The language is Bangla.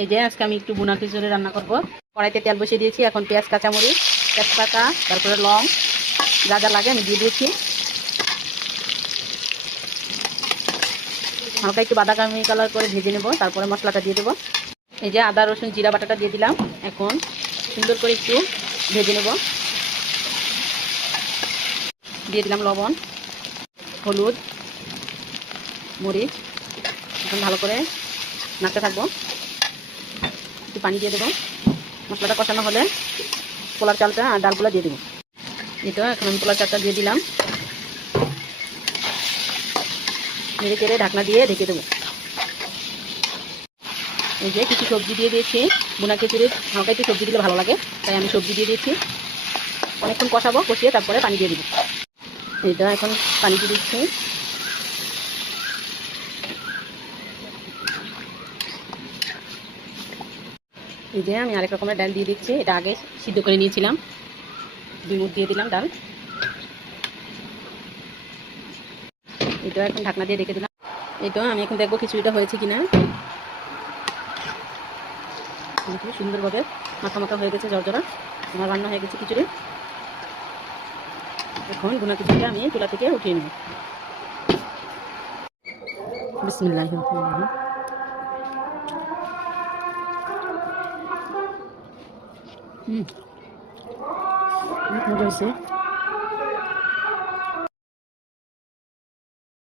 এই যে আজকে আমি একটু বুনা খিচুড়ি রান্না করব। কড়াইতে তেল বসিয়ে দিয়েছি, এখন পেঁয়াজ, কাঁচামরিচ, তেজপাতা, তারপরে লং যা যা লাগে আমি দিয়ে দিয়েছি। হালকা একটু বাদামি কালার করে ভেজে নেব, তারপরে মশলাটা দিয়ে দেবো। এই যে আদা রসুন জিরা বাটাটা দিয়ে দিলাম, এখন সুন্দর করে একটু ভেজে নেব। দিয়ে দিলাম লবণ, হলুদ, মরিচ। এখন ভালো করে নাড়তে থাকবো। একটু পানি দিয়ে দেবো। মশলাটা কষানো হলে পোলার চালটা আর ডালগুলো দিয়ে দেবো। এটা এখন আমি পোলার চালটা দিয়ে দিলাম, নেড়ে চেড়ে ঢাকনা দিয়ে ঢেকে দেবো। এই যে কিছু সবজি দিয়ে দিয়েছি, বোনা খিচুড়ি হালকা একটু সবজি দিলে ভালো লাগে, তাই আমি সবজি দিয়ে দিয়েছি। অনেকক্ষণ কষাবো, কষিয়ে তারপরে পানি দিয়ে দেবো। এটা এখন পানি দিয়ে দিচ্ছি। এই যে আমি আরেক রকমের ডাল দিয়ে দিচ্ছি, এটা আগে সিদ্ধ করে নিয়েছিলাম। 2 মুঠ দিয়ে দিলাম ডাল। এটা এখন ঢাকনা দিয়ে রেখে দিলাম। এটা আমি এখন দেখবো খিচুড়িটা হয়েছে কিনা। সুন্দরভাবে মাখা মাখা হয়ে গেছে, জর্জরা আমার রান্না হয়ে গেছে খিচুড়ি। এখন ভুনা খিচুড়িটা আমি চুলা থেকে উঠিয়ে নেব। বিসমিল্লাহির রহমানির রহিম। অনেক মজা হয়েছে।